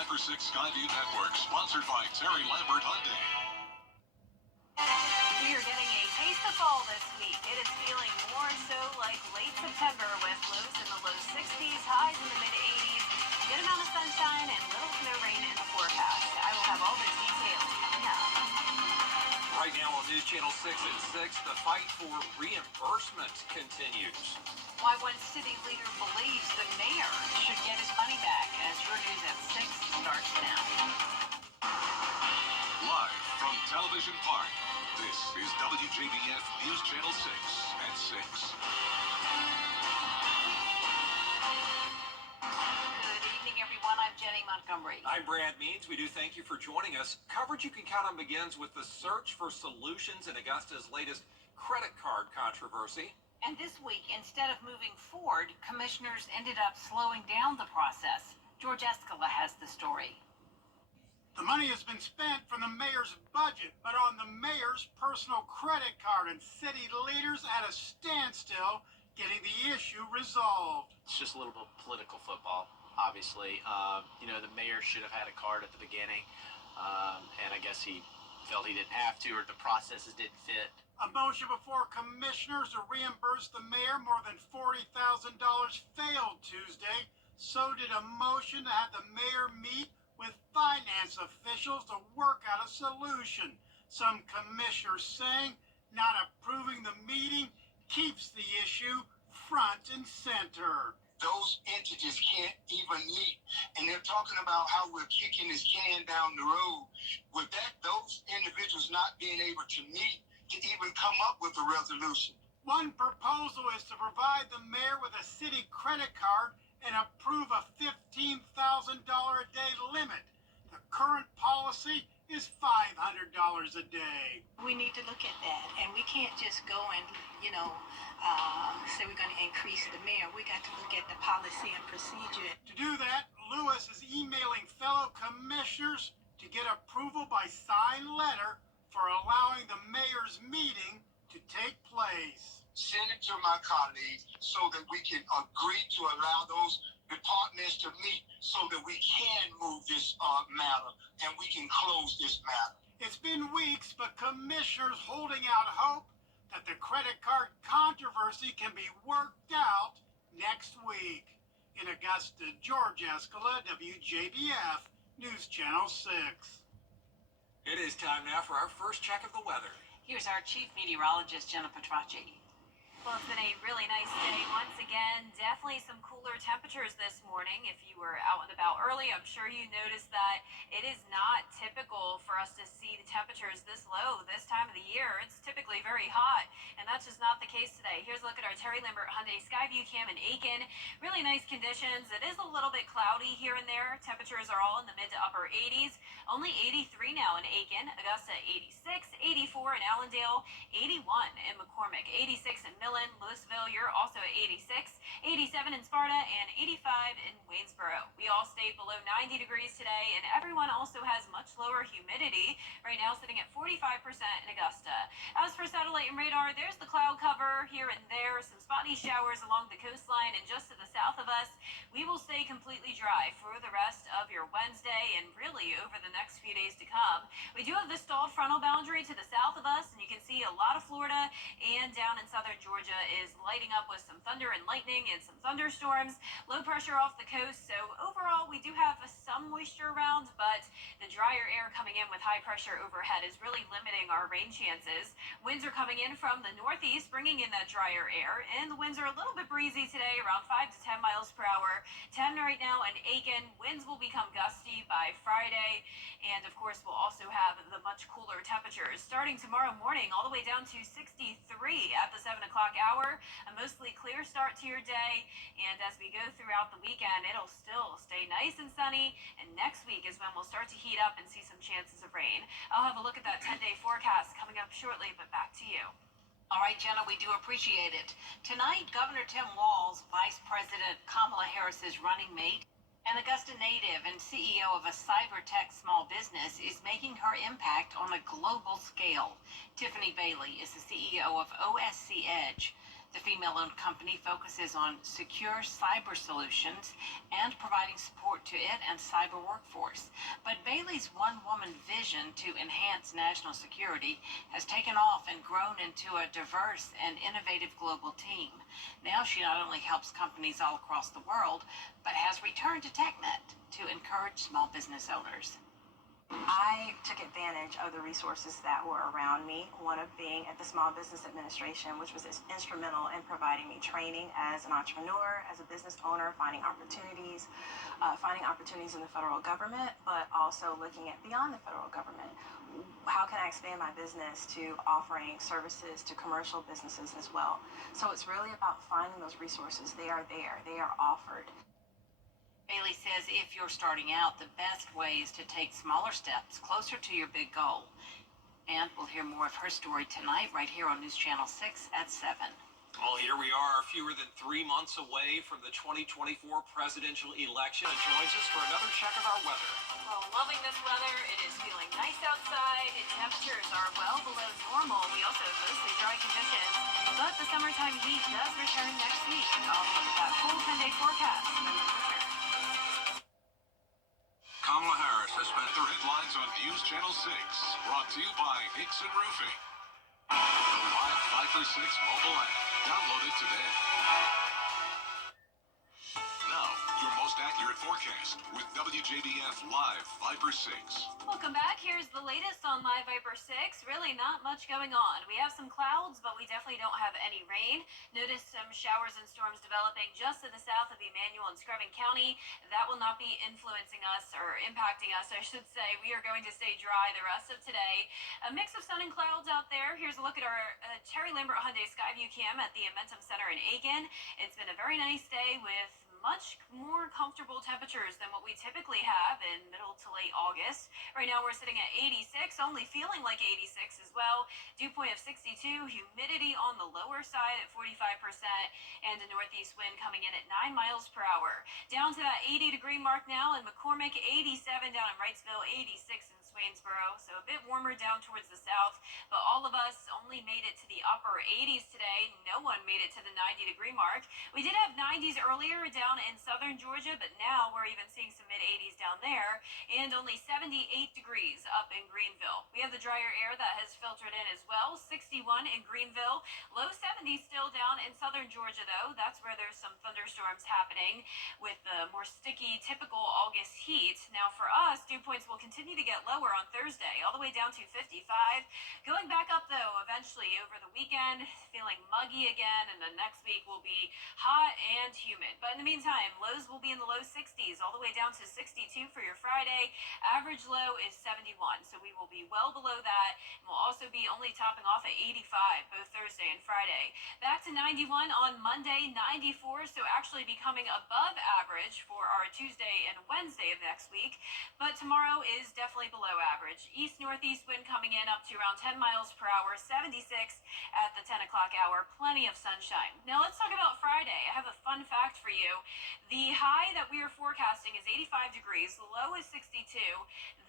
5 for 6 Skyview Network, sponsored by Terry Lambert Hyundai. We are getting a taste of fall this week. It is feeling more so like late September with lows in the low 60s, highs in the mid 80s, good amount of sunshine and little to no rain in the forecast. I will have all the details coming up. Right now on News Channel 6 at 6, the fight for reimbursement continues. Why one city leader believes the mayor should get his money back, as your News at 6 starts now. Live from Television Park, this is WJBF News Channel 6 at 6. Good evening, everyone. I'm Jenny Montgomery. I'm Brad Means. We do thank you for joining us. Coverage you can count on begins with the search for solutions in Augusta's latest credit card controversy. And this week, instead of moving forward, commissioners ended up slowing down the process. George Escala has the story. The money has been spent from the mayor's budget, but on the mayor's personal credit card, and city leaders at a standstill getting the issue resolved. It's just a little bit of political football, obviously. The mayor should have had a card at the beginning, and I guess he felt he didn't have to, or the processes didn't fit. A motion before commissioners to reimburse the mayor more than $40,000 failed Tuesday. So did a motion to have the mayor meet with finance officials to work out a solution. Some commissioners saying not approving the meeting keeps the issue front and center. Those entities can't even meet, and they're talking about how we're kicking this can down the road. With that, those individuals not being able to meet to even come up with a resolution. One proposal is to provide the mayor with a city credit card and approve a $15,000 a day limit. The current policy is $500 a day. We need to look at that, and we can't just go and, say we're going to increase the mayor. We got to look at the policy and procedure. To do that, Lewis is emailing fellow commissioners to get approval by signed letter for allowing the mayor's meeting to take place. Send it to my colleagues so that we can agree to allow those departments to meet so that we can move this matter and we can close this matter. It's been weeks, but commissioners holding out hope that the credit card controversy can be worked out next week. In Augusta, George Escala, WJBF, News Channel 6. It is time now for our first check of the weather. Here's our chief meteorologist, Jenna Petracci. Well, it's been a really nice day once again. Definitely some cooler temperatures this morning. If you were out and about early, I'm sure you noticed that it is not typical for us to see the temperatures this low this time of the year. It's typically very hot, and that's just not the case today. Here's a look at our Terry Lambert Hyundai Skyview cam in Aiken. Really nice conditions. It is a little bit cloudy here and there. Temperatures are all in the mid to upper 80s. Only 83 now in Aiken. Augusta 86, 84 in Allendale, 81 in McCormick, 86 in Louisville, you're also at 86, 87 in Sparta, and 85 in Waynesboro. We all stayed below 90 degrees today, and everyone also has much lower humidity. Right now sitting at 45% in Augusta. As for satellite and radar, there's the cloud cover here and there, some spotty showers along the coastline, and just to the south of us, we will stay completely dry for the rest of your Wednesday and really over the next few days to come. We do have the stalled frontal boundary to the south of us, and you can see a lot of Florida and down in southern Georgia is lighting up with some thunder and lightning and some thunderstorms. Low pressure off the coast, so overall we do have some moisture around, but the drier air coming in with high pressure overhead is really limiting our rain chances. Winds are coming in from the northeast, bringing in that drier air, and the winds are a little bit breezy today, around 5 to 10 miles per hour. 10 right now in Aiken. Winds will become gusty by Friday, and of course we'll also have the much cooler temperatures starting tomorrow morning all the way down to 63 at the 7 o'clock hour. A mostly clear start to your day, and as we go throughout the weekend, it'll still stay nice and sunny, and next week is when we'll start to heat up and see some chances of rain. I'll have a look at that 10-day forecast coming up shortly, but back to you. All right, Jenna, we do appreciate it. Tonight, Governor Tim Walz, Vice President Kamala Harris's running mate, an Augusta native and CEO of a cyber tech small business, is making her impact on a global scale. Tiffany Bailey is the CEO of OSC Edge. The female-owned company focuses on secure cyber solutions and providing support to it and cyber workforce. But Bailey's one-woman vision to enhance national security has taken off and grown into a diverse and innovative global team. Now she not only helps companies all across the world, but has returned to TechNet to encourage small business owners. I took advantage of the resources that were around me, one of being at the Small Business Administration, which was instrumental in providing me training as an entrepreneur, as a business owner, finding opportunities in the federal government, but also looking at beyond the federal government. How can I expand my business to offering services to commercial businesses as well? So it's really about finding those resources. They are there. They are offered. Bailey says if you're starting out, the best way is to take smaller steps closer to your big goal. And we'll hear more of her story tonight right here on News Channel 6 at 7. Well, here we are, fewer than 3 months away from the 2024 presidential election. It joins us for another check of our weather. Well, loving this weather. It is feeling nice outside. Temperatures are well below normal. We also have mostly dry conditions. But the summertime heat does return next week. I'll look at that full 10-day forecast when we return. Kamala Harris has spent the headlines on News Channel 6. Brought to you by Hickson Roofing. The live 5 for 6 mobile app. Download it today. Now, your most accurate forecast with WJBF Live Viper 6. Welcome back. Here's the latest on Live Viper 6. Really not much going on. We have some clouds, but we definitely don't have any rain. Notice some showers and storms developing just to the south of Emmanuel and Screven County. That will not be influencing us or impacting us, I should say. We are going to stay dry the rest of today. A mix of sun and clouds out there. Here's a look at our Terry Lambert Hyundai Skyview Cam at the Amentum Center in Aiken. It's been a very nice day with much more comfortable temperatures than what we typically have in middle to late August. Right now we're sitting at 86, only feeling like 86 as well. Dew point of 62, humidity on the lower side at 45%, and a northeast wind coming in at 9 miles per hour. Down to that 80-degree mark now in McCormick, 87 down in Wrightsville, 86 in Swainsboro, so a bit warmer down towards the south, but all of us only made it to the upper 80s today. No one made it to the 90-degree mark. We did have 90s earlier down in southern Georgia, but now we're even seeing some mid-80s down there, and only 78 degrees up in Greenville. We have the drier air that has filtered in as well, 61 in Greenville, low 70s still down in southern Georgia though. That's where there's some thunderstorms happening with the more sticky, typical August heat. Now for us, dew points will continue to get lower on Thursday, all the way down to 55. Going back up though, eventually over the weekend, feeling muggy again, and the next week will be hot and humid. But in the meantime, lows will be in the low 60s, all the way down to 62 for your Friday. Average low is 71, so we will be well below that, and we'll also be only topping off at 85 both Thursday and Friday. Back to 91 on Monday, 94, so actually becoming above average for our Tuesday and Wednesday of next week. But tomorrow is definitely below average. East-northeast wind coming in up to around 10 miles per hour, 76 at the 10 o'clock hour. Plenty of sunshine. Now let's talk about Friday. I have a fun fact for you. The high that we are forecasting is 85 degrees. The low is 62.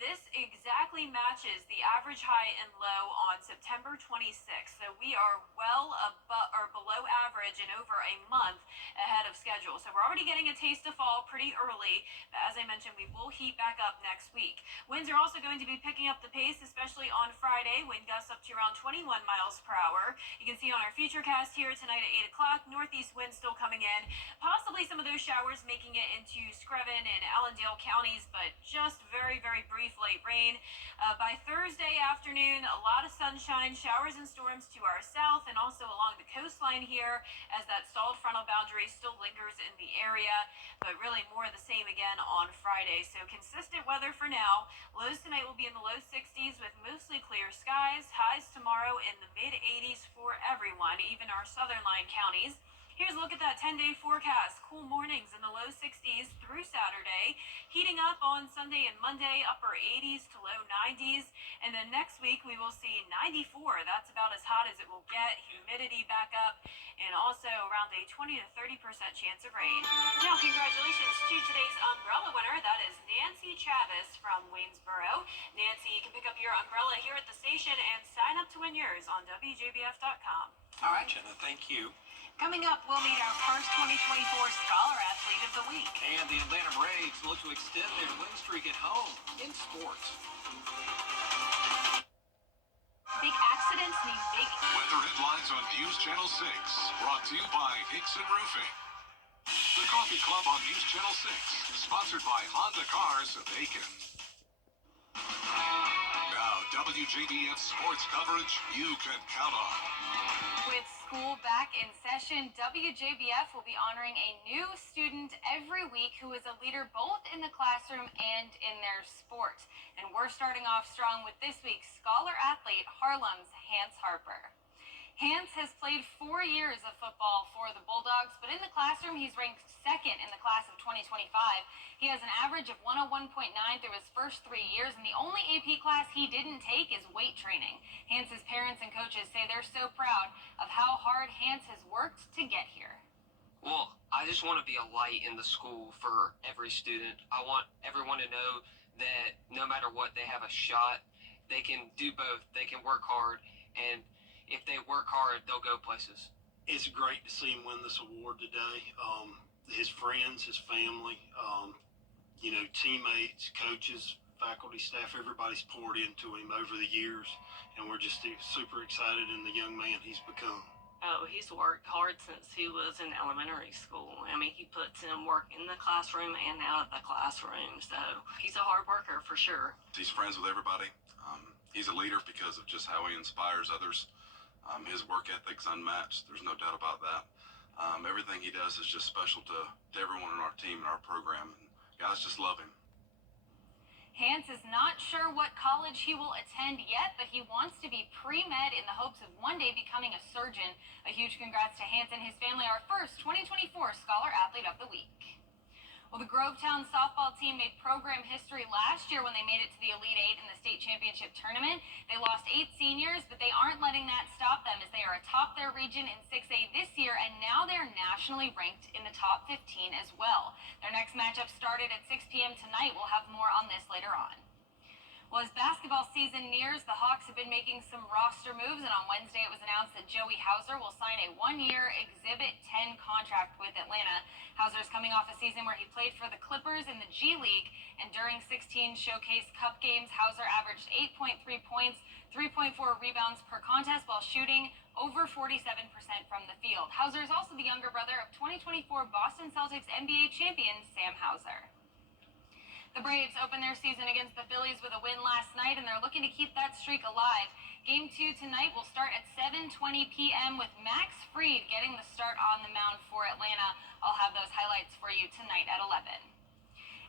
This exactly matches the average high and low on September 26th. So we are well above or below average and over a month ahead of schedule. So we're already getting a taste of fall pretty early. But as I mentioned, we will heat back up next week. Winds are also going to be picking up the pace, especially on Friday. Wind gusts up to around 21 miles per hour. You can see on our futurecast here tonight at 8 o'clock, northeast wind still coming in. Possibly some of those showers making it into Screven and Allendale counties, but just very, very brief late rain. By Thursday afternoon, a lot of sunshine, showers and storms to our south and also along the coastline here as that stalled frontal boundary still lingers in the area, but really more of the same again on Friday. So consistent weather for now. Lows tonight will be in the low 60s with mostly clear skies. Highs tomorrow in the mid-80s for everyone, even our southern line counties. Here's a look at that 10-day forecast. Cool mornings in the low 60s through Saturday. Heating up on Sunday and Monday, upper 80s to low 90s. And then next week we will see 94. That's about as hot as it will get. Humidity back up. And also around a 20 to 30% chance of rain. Now, congratulations to today's umbrella winner. That is Nancy Chavis from Waynesboro. Nancy, you can pick up your umbrella here at the station and sign up to win yours on WJBF.com. All right, Jenna, thank you. Coming up, we'll meet our first 2024 Scholar Athlete of the Week. And the Atlanta Braves look to extend their win streak at home in sports. Big accidents mean big. Weather headlines on News Channel 6. Brought to you by Hickson Roofing. The Coffee Club on News Channel 6. Sponsored by Honda Cars of Aiken. Now, WJBF sports coverage you can count on. With school back in session, WJBF will be honoring a new student every week who is a leader both in the classroom and in their sport. And we're starting off strong with this week's Scholar Athlete, Harlem's Hans Harper. Hans has played 4 years of football for the Bulldogs, but in the classroom, he's ranked second in the class of 2025. He has an average of 101.9 through his first 3 years, and the only AP class he didn't take is weight training. Hans's parents and coaches say they're so proud of how hard Hans has worked to get here. Well, I just want to be a light in the school for every student. I want everyone to know that no matter what, they have a shot. They can do both. They can work hard, and if they work hard, they'll go places. It's great to see him win this award today. His friends, his family, teammates, coaches, faculty, staff, everybody's poured into him over the years, and we're just super excited in the young man he's become. Oh, he's worked hard since he was in elementary school. I mean, he puts in work in the classroom and out of the classroom, so he's a hard worker for sure. He's friends with everybody. He's a leader because of just how he inspires others. His work ethic's unmatched. There's no doubt about that. Everything he does is just special to everyone in our team and our program. And guys just love him. Hans is not sure what college he will attend yet, but he wants to be pre-med in the hopes of one day becoming a surgeon. A huge congrats to Hans and his family, our first 2024 Scholar Athlete of the Week. Well, the Grovetown softball team made program history last year when they made it to the Elite Eight in the state championship tournament. They lost 8 seniors, but they aren't letting that stop them as they are atop their region in 6A this year, and now they're nationally ranked in the top 15 as well. Their next matchup started at 6 p.m. tonight. We'll have more on this later on. Well, as basketball season nears, the Hawks have been making some roster moves, and on Wednesday it was announced that Joey Hauser will sign a 1-year Exhibit 10 contract with Atlanta. Hauser's coming off a season where he played for the Clippers in the G League, and during 16 Showcase Cup games, Hauser averaged 8.3 points, 3.4 rebounds per contest while shooting over 47% from the field. Hauser is also the younger brother of 2024 Boston Celtics NBA champion Sam Hauser. The Braves opened their season against the Phillies with a win last night, and they're looking to keep that streak alive. Game 2 tonight will start at 7:20 p.m. with Max Fried getting the start on the mound for Atlanta. I'll have those highlights for you tonight at 11.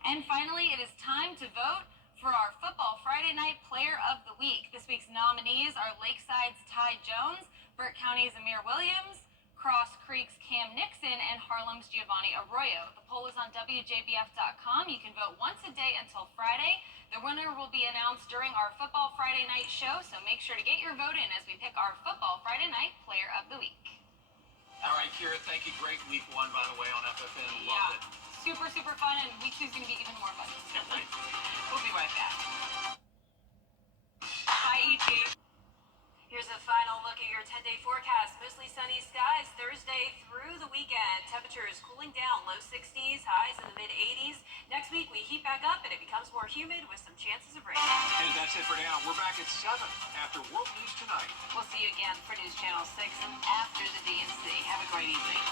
And finally, it is time to vote for our Football Friday Night Player of the Week. This week's nominees are Lakeside's Ty Jones, Burke County's Amir Williams, Cross Creek's Cam Nixon, and Harlem's Giovanni Arroyo. The poll is on WJBF.com. You can vote once a day until Friday. The winner will be announced during our Football Friday Night show, so make sure to get your vote in as we pick our Football Friday Night Player of the Week. All right, Kira, thank you. Great week 1, by the way, on FFN. Loved it. Super, super fun, and week 2 is going to be even more fun. Can't wait. We'll be right back. Bye, ET. Here's a final look at your 10-day forecast. Mostly sunny skies Thursday through the weekend. Temperatures cooling down, low 60s, highs in the mid-80s. Next week, we heat back up and it becomes more humid with some chances of rain. And that's it for now. We're back at 7 after World News Tonight. We'll see you again for News Channel 6 after the DNC. Have a great evening.